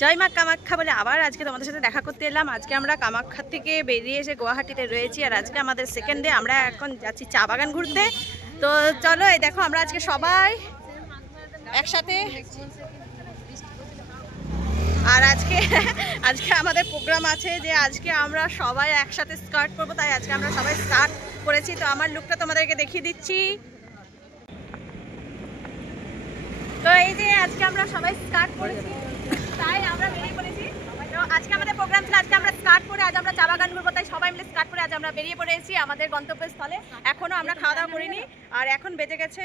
জয় মা কামাখ্যা বলে আবার আজকে তোমাদের সাথে দেখা করতে এলাম। আজকে আমরা কামাখ্যা থেকে বেরিয়ে এসে গুয়াহাটিতে রয়েছি, আর আজকে আমাদের সেকেন্ড ডে। আমরা এখন যাচ্ছি চা বাগান ঘুরতে। তো চলো, এই দেখো আমরা আজকে সবাই একসাথে, আর আজকে আজকে আমাদের প্রোগ্রাম আছে যে আজকে আমরা সবাই একসাথে স্কার্ট করবো, তাই আজকে আমরা সবাই স্কার্ট করেছি। তো আমার লুকটা তোমাদেরকে দেখিয়ে দিচ্ছি। তো এই যে আজকে আমরা সবাই স্কার্ট করেছি, তাই আমরা বেরিয়ে পড়েছি। তো আজকে আমাদের প্রোগ্রাম ছিল, আজকে আমরা স্কার্ট করে আজ আমরা চা বাগান ঘুরবো, তাই সবাই মিলে স্কার্ট করে আজ আমরা বেরিয়ে পড়েছি আমাদের গন্তব্যস্থলে। এখনো আমরা খাওয়া দাওয়া করিনি, আর এখন বেজে গেছে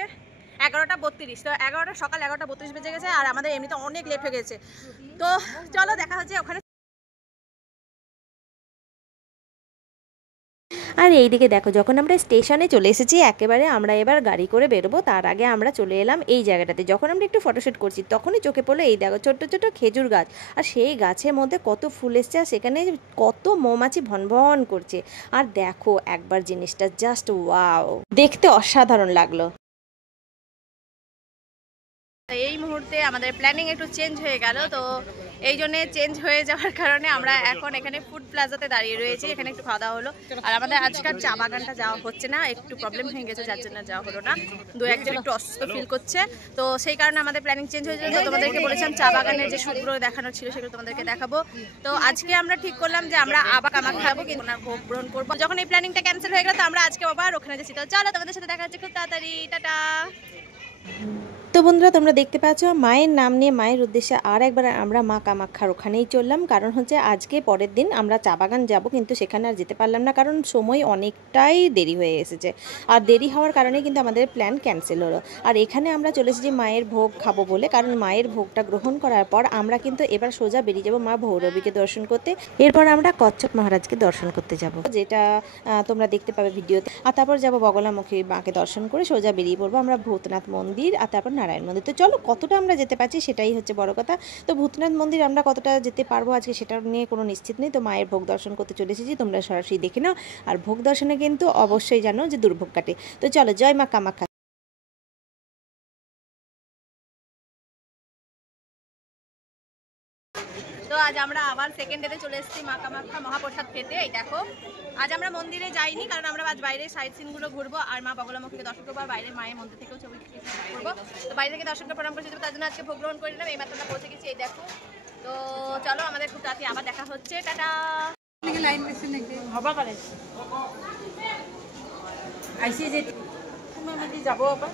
11:32। তো 11টা, সকাল 11:32 বেজে গেছে, আর আমাদের এমনিতে অনেক লেট হয়ে গেছে। তো চলো দেখা হচ্ছে ওখানে। আর এইদিকে দেখো, যখন আমরা স্টেশনে চলে এসেছি একেবারে, আমরা এবার গাড়ি করে বেরোবো। তার আগে আমরা চলে এলাম এই জায়গাটাতে। যখন আমরা একটু ফটোশ্যুট করছি তখনই চোখে পড়লো এই দেখো ছোট্ট ছোট্ট খেজুর গাছ, আর সেই গাছের মধ্যে কত ফুল এসছে, আর সেখানে কত মৌমাছি ভনভন করছে। আর দেখো একবার জিনিসটা জাস্ট ওয়াও, দেখতে অসাধারণ লাগলো। এই মুহূর্তে আমাদের প্ল্যানিং একটু চেঞ্জ হয়ে গেল। তো এই জন্যে চেঞ্জ হয়ে যাওয়ার কারণে আমরা এখন এখানে ফুড প্লাজাতে দাঁড়িয়ে রয়েছি। এখানে একটু খাওয়া দাওয়া হলো, আর আমাদের আজকাল চা বাগানটা যাওয়া হচ্ছে না, একটু প্রবলেম হয়ে গেছে, যার জন্য যাওয়া হলো না। দু একজন একটু অসুস্থ ফিল করছে, তো সেই কারণে আমাদের প্ল্যানিং চেঞ্জ হয়ে যাবে। তোমাদেরকে বলেছিলাম চা বাগানের যে শুটগুলো দেখানোর ছিল সেগুলো তোমাদেরকে দেখাবো। তো আজকে আমরা ঠিক করলাম যে আমরা আবার কামাখ্যা খাবো, কিন্তু ওনার ভোগ গ্রহণ করবো। যখন এই প্ল্যানিংটা ক্যান্সেল হয়ে গেল, তো আমরা আজকে আবার ওখানে যাচ্ছি। তো চলো, তোমাদের সাথে দেখা হচ্ছে খুব তাড়াতাড়ি। টাটা। তো বন্ধুরা, তোমরা দেখতে পাচ্ছ মায়ের নাম নিয়ে মায়ের উদ্দেশ্যে আর একবার আমরা মা কামাখ্যার ওখানেই চললাম। কারণ হচ্ছে আজকে পরের দিন আমরা চা বাগান যাব, কিন্তু সেখানে আর যেতে পারলাম না, কারণ সময় অনেকটাই দেরি হয়ে এসেছে। আর দেরি হওয়ার কারণে কিন্তু আমাদের প্ল্যান ক্যান্সেল হলো। আর এখানে আমরা চলে এসেছি মায়ের ভোগ খাবো বলে, কারণ মায়ের ভোগটা গ্রহণ করার পর আমরা কিন্তু এবার সোজা বেরিয়ে যাব মা ভৈরবীকে দর্শন করতে। এরপর আমরা কচ্ছপ মহারাজকে দর্শন করতে যাব, যেটা তোমরা দেখতে পাবে ভিডিওতে। আর তারপর যাব বগলামুখী মাকে দর্শন করে সোজা বেরিয়ে পড়বো আমরা ভূতনাথ মন্দির, আর তারপর নারায়ণ মন্দির। তো চলো, কতটা আমরা যেতে পারছি সেটাই হচ্ছে বড় কথা। তো ভূতনাথ মন্দির আমরা কতটা যেতে পারবো আজকে সেটা নিয়ে কোনো নিশ্চিত নেই। তো মায়ের ভোগ দর্শন করতে চলে এসেছি, তোমরা সরাসরি দেখে নাও। আর ভোগ দর্শনে কিন্তু অবশ্যই জানো যে দুর্ভোগ কাটে। তো চলো, জয় মা কামাখ্যা। তো আজ আমরা আবার সেকেন্ড ডেতে চলে এসেছি মা কামাখ্যা মহাপ্রসাদ খেতে। এই দেখো, আজ আমরা মন্দিরে যাইনি, কারণ আমরা আজ বাইরে সাইড সিনগুলো ঘুরবো, আর মা বগলামুখীকে দর্শন করবো, আর বাইরে মায়ের মন্দির থেকেও ছবি করবো। তো বাইরে থেকে দর্শন করে প্রণাম করে যাবো, তার জন্য আজকে ভোগ গ্রহণ করে নিলাম। এই মাত্র আমরা পৌঁছে গেছি, এই দেখো। তো চলো, আমাদের খুব তাড়াতাড়ি আবার দেখা হচ্ছে। টাটা। লাইন বেশি নাকি হবা পারে আইসি যে তুমি আমাদের যাবো আবার।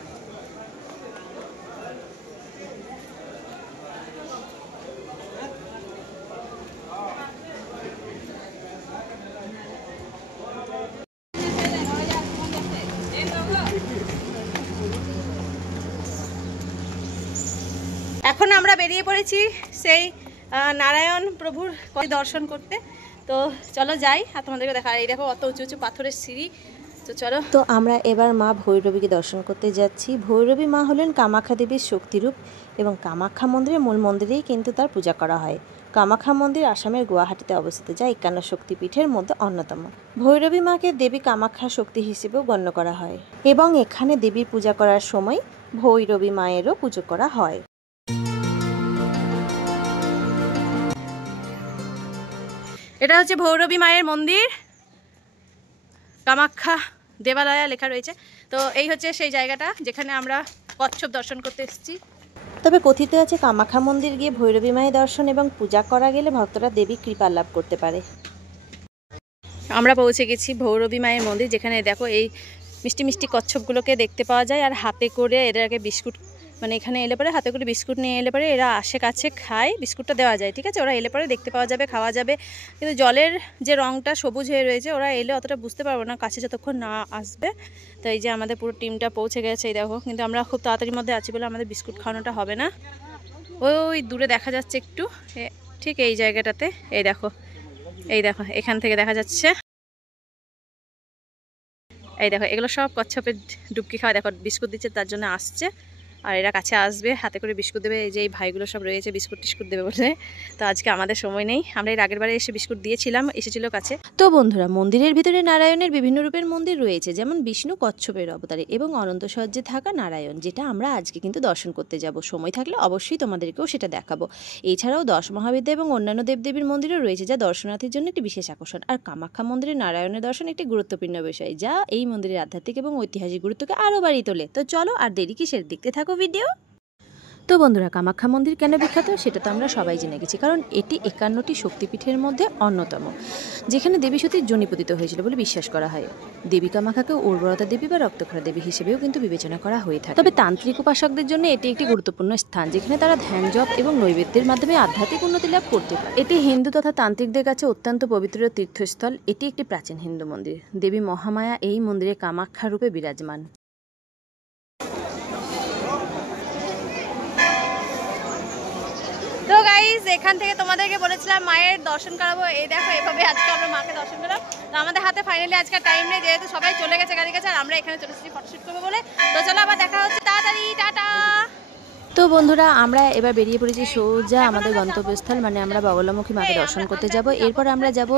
এখন আমরা বেরিয়ে পড়েছি সেই নারায়ণ প্রভুর দর্শন করতে। তো চলো যাই, আর তোমাদেরকে দেখা। এই দেখো অত উঁচু উঁচু পাথরের সিঁড়ি। তো চলো। তো আমরা এবার মা ভৈরবীকে দর্শন করতে যাচ্ছি। ভৈরবী মা হলেন কামাখ্যা দেবীর শক্তিরূপ, এবং কামাখ্যা মন্দিরের মূল মন্দিরেই কিন্তু তার পূজা করা হয়। কামাখ্যা মন্দির আসামের গুয়াহাটিতে অবস্থিত, যা 51 শক্তিপীঠের মধ্যে অন্যতম। ভৈরবী মাকে দেবী কামাখ্যা শক্তি হিসেবেও গণ্য করা হয়, এবং এখানে দেবীর পূজা করার সময় ভৈরবী মায়েরও পুজো করা হয়। এটা হচ্ছে ভৈরবী মায়ের মন্দির, কামাখ্যা দেবালয়া লেখা রয়েছে। তো এই হচ্ছে সেই জায়গাটা যেখানে আমরা কচ্ছপ দর্শন করতে এসেছি। তবে কথিত আছে কামাখ্যা মন্দির গিয়ে ভৈরবী মায়ের দর্শন এবং পূজা করা গেলে ভক্তরা দেবী কৃপা লাভ করতে পারে। আমরা পৌঁছে গেছি ভৈরবী মায়ের মন্দির, যেখানে দেখো এই মিষ্টি মিষ্টি কচ্ছপগুলোকে দেখতে পাওয়া যায়, আর হাতে করে এদেরকে বিস্কুট, মানে এখানে এলে পরে হাতে করে বিস্কুট নিয়ে এলে পরে এরা আসে কাছে খায়, বিস্কুটটা দেওয়া যায়, ঠিক আছে। ওরা এলে পরে দেখতে পাওয়া যাবে, খাওয়া যাবে, কিন্তু জলের যে রঙটা সবুজ হয়ে রয়েছে, ওরা এলে অতটা বুঝতে পারবো না কাছে যতক্ষণ না আসবে। তো এই যে আমাদের পুরো টিমটা পৌঁছে গেছে, এই দেখো। কিন্তু আমরা খুব তাড়াতাড়ির মধ্যে আছি বলে আমাদের বিস্কুট খাওয়ানোটা হবে না। ওই দূরে দেখা যাচ্ছে একটু, ঠিক এই জায়গাটাতে, এই দেখো, এই দেখো, এখান থেকে দেখা যাচ্ছে। এই দেখো, এগুলো সব কচ্ছপের ডুবকি খাওয়া, দেখো বিস্কুট দিচ্ছে তার জন্য আসছে। আর এরা কাছে আসবে, হাতে করে বিস্কুট দেবে। এই যে এই ভাইগুলো সব রয়েছে বিস্কুট টিস্কুট দেবে বলে। তো আজকে আমাদের সময় নেই, আমরা এর আগের বারে এসে বিস্কুট দিয়েছিলাম, এসেছিল কাছে। তো বন্ধুরা, মন্দিরের ভিতরে নারায়ণের বিভিন্ন রূপের মন্দির রয়েছে, যেমন বিষ্ণু কচ্ছপের অবতারে এবং অনন্ত সজ্জে থাকা নারায়ণ, যেটা আমরা আজকে কিন্তু দর্শন করতে যাব। সময় থাকলে অবশ্যই তোমাদেরকেও সেটা দেখাবো। এছাড়াও 10 মহাবিদ্যা এবং অন্যান্য দেবদেবীর মন্দিরও রয়েছে, যা দর্শনার্থীর জন্য একটি বিশেষ আকর্ষণ। আর কামাখ্যা মন্দিরে নারায়ণের দর্শন একটি গুরুত্বপূর্ণ বিষয়, যা এই মন্দিরের আধ্যাত্মিক এবং ঐতিহাসিক গুরুত্বকে আরও বাড়িয়ে তোলে। তো চলো আর দেরি কিসের, দেখতে থাকো ভিডিও। তো বন্ধুরা, কামাখ্যা মন্দির কেন বিখ্যাত সেটা তো আমরা সবাই জেনে গেছি, কারণ এটি 51টি শক্তিপীঠের মধ্যে অন্যতম, যেখানে দেবী সতীর যোনি পতিত হয়েছিল বলে বিশ্বাস করা হয়। দেবী কামাখ্যাকে উর্বরতা দেবী বা রক্তক্ষরা দেবী হিসেবেও কিন্তু বিবেচনা করা হয়ে থাকে। তবে তান্ত্রিক উপাসকদের জন্য এটি একটি গুরুত্বপূর্ণ স্থান, যেখানে তারা ধ্যান জপ এবং নৈবেদ্যের মাধ্যমে আধ্যাত্মিক উন্নতি লাভ করতে পারে। এটি হিন্দু তথা তান্ত্রিকদের কাছে অত্যন্ত পবিত্র তীর্থস্থল। এটি একটি প্রাচীন হিন্দু মন্দির। দেবী মহামায়া এই মন্দিরে কামাখ্যা রূপে বিরাজমান। তো গাইস, এখান থেকে তোমাদেরকে বলেছিলাম মায়ের দর্শন করাবো। এই দেখো, এভাবে আজকে আমরা মাকে দর্শন করলাম। তো আমাদের হাতে ফাইনালি আজকে টাইম নেই, যেহেতু সবাই চলে গেছে গাড়ি কাছে, আর আমরা এখানে চলে এসেছি ফটোশুট করবো বলে। তো চলো আবার দেখা হচ্ছে তাড়াতাড়ি, টাটা। তো বন্ধুরা, আমরা এবার বেরিয়ে পড়েছি সোজা আমাদের গন্তব্যস্থল, মানে আমরা বগলামুখী মাকে দর্শন করতে যাব। এরপর আমরা যাব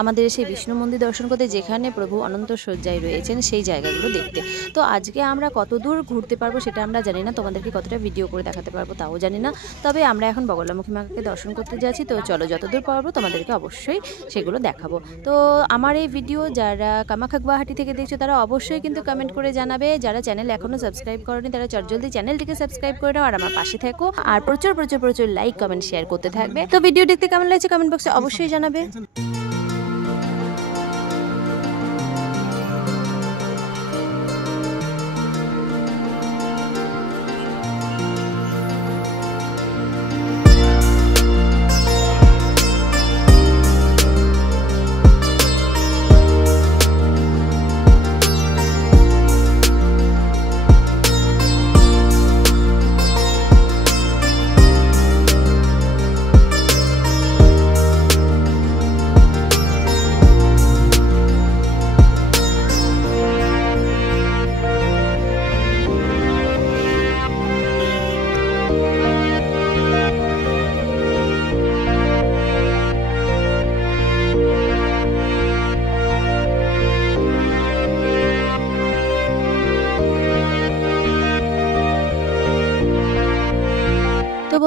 আমাদের সেই বিষ্ণু মন্দির দর্শন করতে, যেখানে প্রভু অনন্ত শয্যায় রয়েছেন, সেই জায়গাগুলো দেখতে। তো আজকে আমরা কত দূর ঘুরতে পারবো সেটা আমরা জানি না, তোমাদেরকে কতটা ভিডিও করে দেখাতে পারবো তাও জানি না। তবে আমরা এখন বগলামুখী মাকে দর্শন করতে যাচ্ছি। তো চলো, যতদূর পারবো তোমাদেরকে অবশ্যই সেগুলো দেখাবো। তো আমার এই ভিডিও যারা কামাখ্যা গুয়াহাটি থেকে দেখছো, তারা অবশ্যই কিন্তু কমেন্ট করে জানাবে। যারা চ্যানেল এখনো সাবস্ক্রাইব করেনি, তারা চটজলদি চ্যানেলটিকে সাবস্ক্রাইব করে নাও আর আমার পাশে থাকো, আর প্রচুর প্রচুর প্রচুর লাইক কমেন্ট শেয়ার করতে থাকবে। তো ভিডিও দেখতে কেমন লাগছে কমেন্ট বক্সে অবশ্যই জানাবে।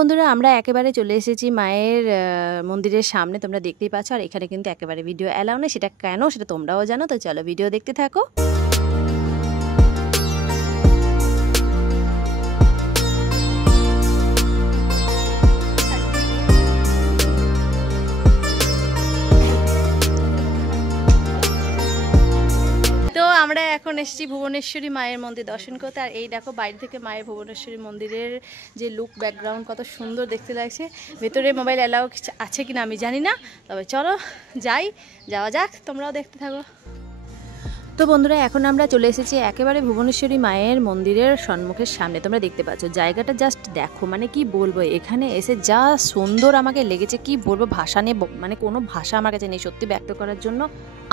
বন্ধুরা, আমরা একেবারে চলে এসেছি মায়ের মন্দিরের সামনে, তোমরা দেখতেই পাচ্ছ। আর এখানে কিন্তু একেবারে ভিডিও অ্যালাউ নেই, সেটা কেন সেটা তোমরাও জানো। তো চলো ভিডিও দেখতে থাকো। আমরা এখন এসেছি ভুবনেশ্বরী মায়ের মন্দির দর্শন করতে। আর এই দেখো, বাইরে থেকে মায়ের ভুবনেশ্বরী মন্দিরের যে লুক ব্যাকগ্রাউন্ড কত সুন্দর দেখতে লাগছে। ভেতরে মোবাইল অ্যালাউ আছে কিনা আমি জানি না, তবে চলো যাওয়া যাক, তোমরাও দেখতে থাকো। তো বন্ধুরা, এখন আমরা চলে এসেছি একেবারে ভুবনেশ্বরী মায়ের মন্দিরের সম্মুখের সামনে। তোমরা দেখতে পাচ্ছ জায়গাটা, জাস্ট দেখো, মানে কি বলবো, এখানে এসে যা সুন্দর আমাকে লেগেছে কি বলবো, ভাষা নেই, মানে কোনো ভাষা আমার কাছে নেই সত্যি ব্যক্ত করার জন্য।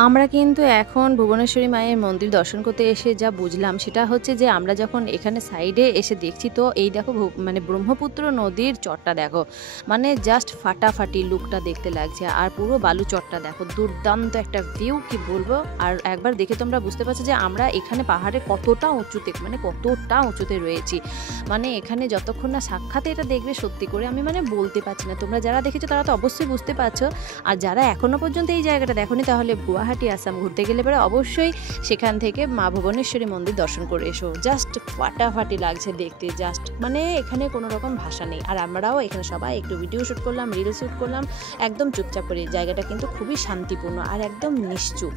আমরা কিন্তু এখন ভুবনেশ্বরী মায়ের মন্দির দর্শন করতে এসে যা বুঝলাম সেটা হচ্ছে যে, আমরা যখন এখানে সাইডে এসে দেখছি, তো এই দেখো মানে ব্রহ্মপুত্র নদীর চরটা দেখো, মানে জাস্ট ফাটাফাটি লুকটা দেখতে লাগছে। আর পুরো বালু চরটা দেখো, দুর্দান্ত একটা ভিউ, কি বলবো। আর একবার দেখে তোমরা বুঝতে পারছো যে আমরা এখানে পাহাড়ে কতটা উঁচুতে, মানে কতটা উঁচুতে রয়েছি। মানে এখানে যতক্ষণ না সাক্ষাতে এটা দেখবে, সত্যি করে আমি মানে বলতে পারছি না। তোমরা যারা দেখেছো তারা তো অবশ্যই বুঝতে পারছো, আর যারা এখনো পর্যন্ত এই জায়গাটা দেখোনি, তাহলে গুয়াহাটি আসাম ঘুরতে গেলে পরে অবশ্যই সেখান থেকে মা ভুবনেশ্বরী মন্দির দর্শন করে এসো। জাস্ট ফাটাফাটি লাগছে দেখতে, জাস্ট মানে এখানে কোনো রকম ভাষা নেই। আর আমরাও এখানে সবাই একটু ভিডিও শ্যুট করলাম, রিল শ্যুট করলাম, একদম চুপচাপ করে। জায়গাটা কিন্তু খুবই শান্তিপূর্ণ আর একদম নিশ্চুপ।